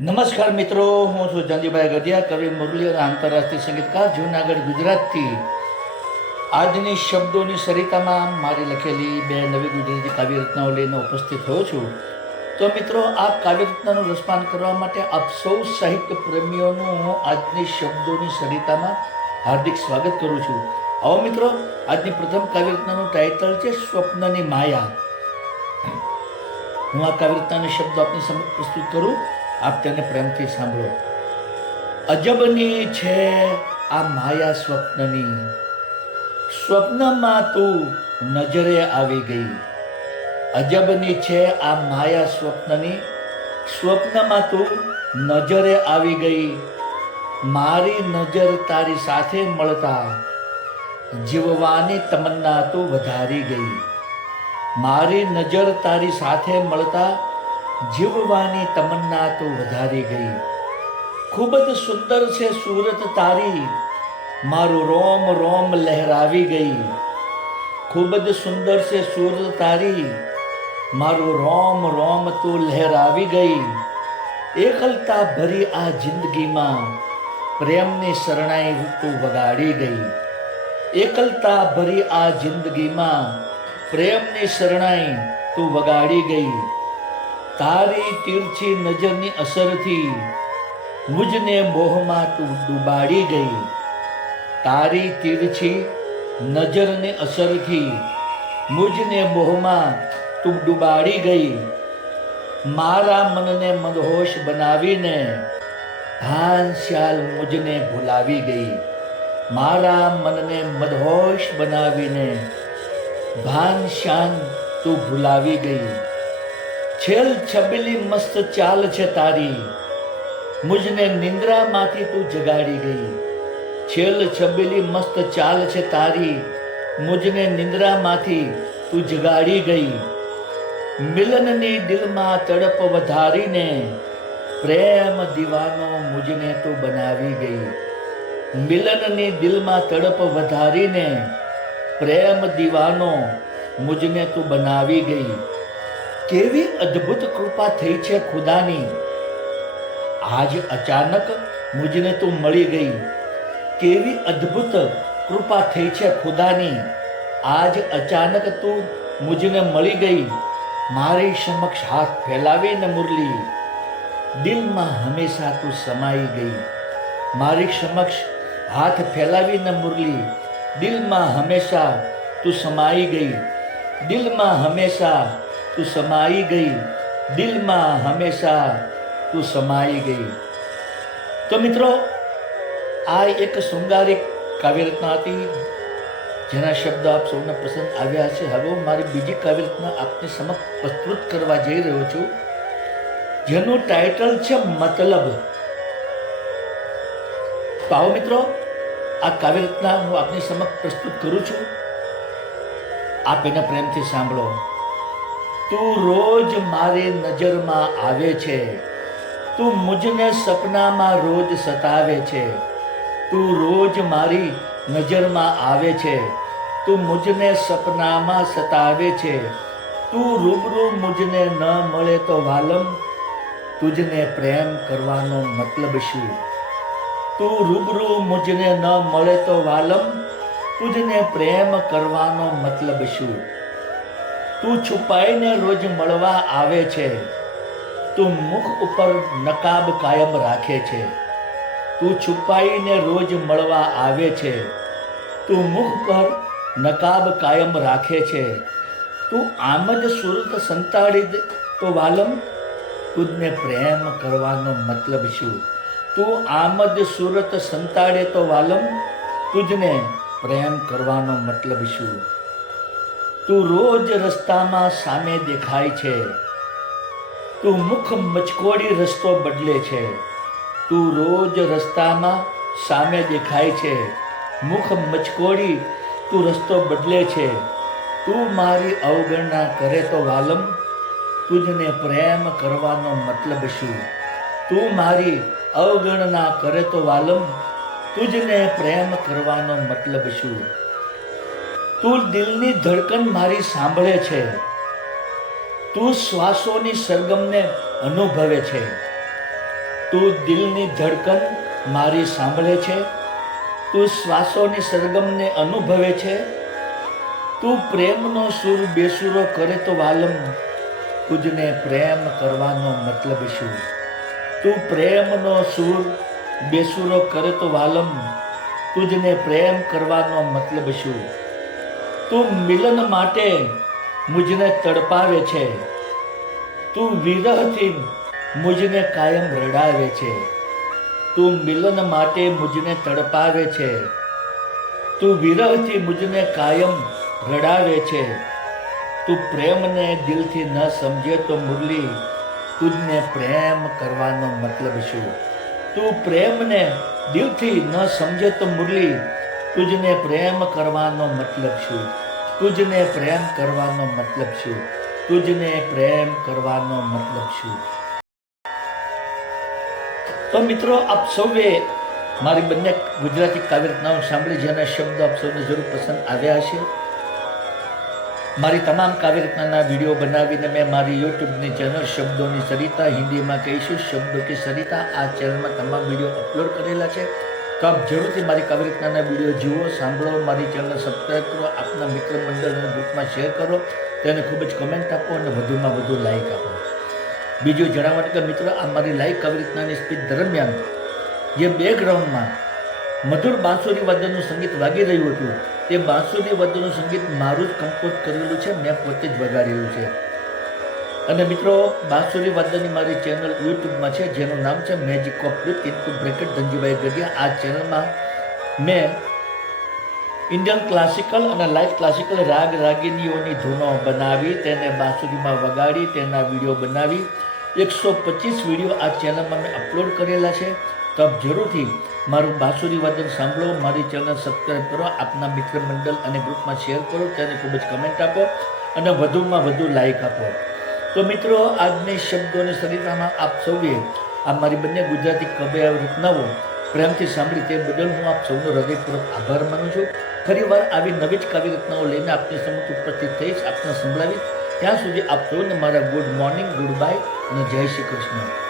નમસ્કાર મિત્રો, હું છું જંદીભાઈ ગઢિયા, કવિ મુરલી અને આંતરરાષ્ટ્રીય સંગીતકાર, જૂનાગઢ, ગુજરાતથી. આજની શબ્દોની સરિતામાં મારી લખેલી બે નવી ગુજરાતી કાવ્ય રચનાઓ લઈને ઉપસ્થિત થયો છું. તો મિત્રો, આ કાવ્ય રચનાનું રસપાન કરવા માટે આપ સૌ સાહિત્ય પ્રેમીઓનું હું આજની શબ્દોની સરિતામાં હાર્દિક સ્વાગત કરું છું. આવો મિત્રો, આજની પ્રથમ કાવ્ય રચનાનું ટાઇટલ છે, સ્વપ્નની માયા હું આ કાવ્ય રચનાના શબ્દો આપની સમક્ષ પ્રસ્તુત કરું. આપ તેને પ્રેમથી સાંભળો. અજબની છે આ માયા સ્વપ્નની. સ્વપ્નમાં તું નજરે આવી ગઈ. અજબની છે આ માયા સ્વપ્નની. સ્વપ્નમાં તું નજરે આવી ગઈ. મારી નજર તારી સાથે મળતા જીવવાની તમન્ના તું વધારી ગઈ. મારી નજર તારી સાથે મળતા જીવવાની તમન્ના તો વધારી ગઈ. ખૂબ જ સુંદર છે સુરત તારી. મારું રોમ રોમ લહેરાવી ગઈ. ખૂબ જ સુંદર છે સુરત તારી. મારું રોમ રોમ તો લહેરાવી ગઈ. એકલતા ભરી આ જિંદગીમાં પ્રેમની શરણાઈ તું વગાડી ગઈ. એકલતા ભરી આ જિંદગીમાં પ્રેમની શરણાઈ તું વગાડી ગઈ. તારી તીરછી નજરની અસરથી મુજને મોહમાં તું ડૂબાડી ગઈ. તારી તીરછી નજરની અસરથી મુજને મોહમાં તું ડૂબાડી ગઈ. મારા મનને મદહોશ બનાવીને ભાન શ્યાલ મુજને ભૂલાવી ગઈ. મારા મનને મદહોશ બનાવીને ભાન શાન તું ભૂલાવી ગઈ. છેલ છબીલી મસ્ત ચાલ છે તારી. મુજને નિંદ્રામાંથી તું જગાડી ગઈ. છેલ છબીલી મસ્ત ચાલ છે તારી. મુજને નિંદ્રામાંથી તું જગાડી ગઈ. મિલનની દિલમાં તડપ વધારીને પ્રેમ દીવાનો મુજને તું બનાવી ગઈ. મિલનની દિલમાં તડપ વધારીને પ્રેમ દીવાનો મુજને તું બનાવી ગઈ. કેવી અદ્ભુત કૃપા થઈ છે ખુદાની. આજ અચાનક મુજને તું મળી ગઈ. કેવી અદ્ભુત કૃપા થઈ છે ખુદાની. આજ અચાનક તું મુજને મળી ગઈ. મારી સમક્ષ હાથ ફેલાવીને મુરલી. દિલમાં હંમેશા તું સમાઈ ગઈ. મારી સમક્ષ હાથ ફેલાવીને મુરલી. દિલમાં હંમેશા તું સમાઈ ગઈ. દિલમાં હંમેશા તું સમાઈ ગઈ. દિલમાં હંમેશા તું સમાઈ ગઈ. તો મિત્રો, આ એક શૃંગારિક કાવ્યરચના હતી, જેના શબ્દ આપ સૌને પસંદ આવ્યા છે હવે હું મારી બીજી કાવ્યરચના આપની સમક્ષ પ્રસ્તુત કરવા જઈ રહ્યો છું, જેનું ટાઇટલ છે મતલબ. તો મિત્રો, આ કાવ્યરચના હું આપની સમક્ષ પ્રસ્તુત કરું છું. આપ એને પ્રેમથી સાંભળો. તું રોજ મારી નજરમાં આવે છે. તું મુજને સપનામાં રોજ સતાવે છે. તું રોજ મારી નજરમાં આવે છે. તું મુજને સપનામાં સતાવે છે. તું રૂબરૂ મુજને ન મળે તો વાલમ. તુજને પ્રેમ કરવાનો મતલબ શું? તું રૂબરૂ મુજને ન મળે તો વાલમ. તુજને પ્રેમ કરવાનો મતલબ શું? તું છુપાઈને રોજ મળવા આવે છે. તું મુખ ઉપર નકાબ કાયમ રાખે છે. તું છુપાઈને રોજ મળવા આવે છે. તું મુખ પર નકાબ કાયમ રાખે છે. તું આમ જ સુરત સંતાડી તો વાલમ? તુજને પ્રેમ કરવાનો મતલબ શું? તું આમ જ સુરત સંતાડે તો વાલમ? તુજને પ્રેમ કરવાનો મતલબ શું? તું રોજ રસ્તામાં સામે દેખાય છે. તું મુખ મચકોડી રસ્તો બદલે છે. તું રોજ રસ્તામાં સામે દેખાય છે. મુખ મચકોડી તું રસ્તો બદલે છે. તું મારી અવગણના કરે તો વાલમ. તુજને પ્રેમ કરવાનો મતલબ શું? તું મારી અવગણના કરે તો વાલમ. તુજને પ્રેમ કરવાનો મતલબ શું? તું દિલની ધડકન મારી સાંભળે છે. તું શ્વાસોની સરગમને અનુભવે છે. તું દિલની ધડકન મારી સાંભળે છે. તું શ્વાસોની સરગમને અનુભવે છે. તું પ્રેમનો સુર બેસુરો કરે તો વાલમ તુજને પ્રેમ કરવાનો મતલબ શું? તું પ્રેમનો સુર બેસુરો કરે તો વાલમ તુજને પ્રેમ કરવાનો મતલબ શું? તું મિલન માટે મુજને તડપાવે છે. તું વિરહથી મુજને કાયમ રડાવે છે. તું મિલન માટે મુજને તડપાવે છે. તું વિરહથી મુજને કાયમ રડાવે છે. તું પ્રેમને દિલથી ન સમજે તો મુરલી, તુજને પ્રેમ કરવાનો મતલબ શું? તું પ્રેમને દિલથી ન સમજે તો મુરલી તુજને પ્રેમ કરવાનો મતલબ શું? તુજને પ્રેમ કરવાનો મતલબ શું? તુજને પ્રેમ કરવાનો મતલબ શું? તો મિત્રો, આપ સૌએ મારી બંને ગુજરાતી કાવ્ય રચનાઓ સાંભળી જેના શબ્દો આપ સૌને જરૂર પસંદ આવ્યા હશે. મારી તમામ કાવ્ય રચનાના વીડિયો બનાવીને મેં મારી યુટ્યુબની ચેનલ શબ્દોની સરિતા હિન્દીમાં કહીશું. શબ્દો કે સરિતા આ ચેનલમાં તમામ વીડિયો અપલોડ કરેલા છે. તો આપ જરૂરથી મારી કાવ્ય રચનાના વીડિયો જુઓ, સાંભળો, મારી ચેનલ સબસ્ક્રાઈબ કરો, આપના મિત્ર મંડળ ગ્રુપમાં શેર કરો, તેને ખૂબ જ કમેન્ટ આપો અને વધુમાં વધુ લાઈક આપો. બીજું જણાવવાનું કે મિત્રો, આ મારી લાઈવ કાવ્ય રચનાની સ્પીચ દરમિયાન જે બેકગ્રાઉન્ડમાં મધુર બાંસુરી વાદ્યનું સંગીત વાગી રહ્યું હતું, તે બાંસુરી વાદ્યનું સંગીત મારું જ કમ્પોઝ કરેલું છે, મેં પોતે જ વગાડેલું છે. અને મિત્રો, બાંસુરી વાદનની મારી ચેનલ યુટ્યુબમાં છે, જેનું નામ છે magic of with into bracket Dhanjibhai Gadhiya આ ચેનલમાં મેં ઇન્ડિયન ક્લાસિકલ અને લાઇવ ક્લાસિકલ રાગ રાગિનીઓની ધૂનો બનાવી, તેને બાંસુરીમાં વગાડી, તેના વીડિયો બનાવી. એકસો પચીસ વીડિયો આ ચેનલમાં મેં અપલોડ કરેલા છે. તો આપ જરૂરથી મારું બાંસુરી વાદન સાંભળો, મારી ચેનલ સબસ્ક્રાઈબ કરો, આપના મિત્ર મંડળ અને ગ્રુપમાં શેર કરો, તેને ખૂબ જ કમેન્ટ આપો અને વધુમાં વધુ લાઈક આપો. તો મિત્રો, આજની શબ્દોની સરિતામાં આપ સૌએ આ મારી બંને ગુજરાતી કવ્ય રચનાઓ પ્રેમથી સાંભળી તે બદલ હું આપ સૌનો હૃદયપૂર્વક આભાર માનું છું. ફરીવાર આવી નવી જ કાવ્ય રચનાઓ લઈને આપની સમક્ષ ઉપસ્થિત થઈશ, આપને સંભળાવીશ. ત્યાં સુધી આપ સૌને મારા ગુડ મોર્નિંગ ગુડ બાય અને જય શ્રી કૃષ્ણ.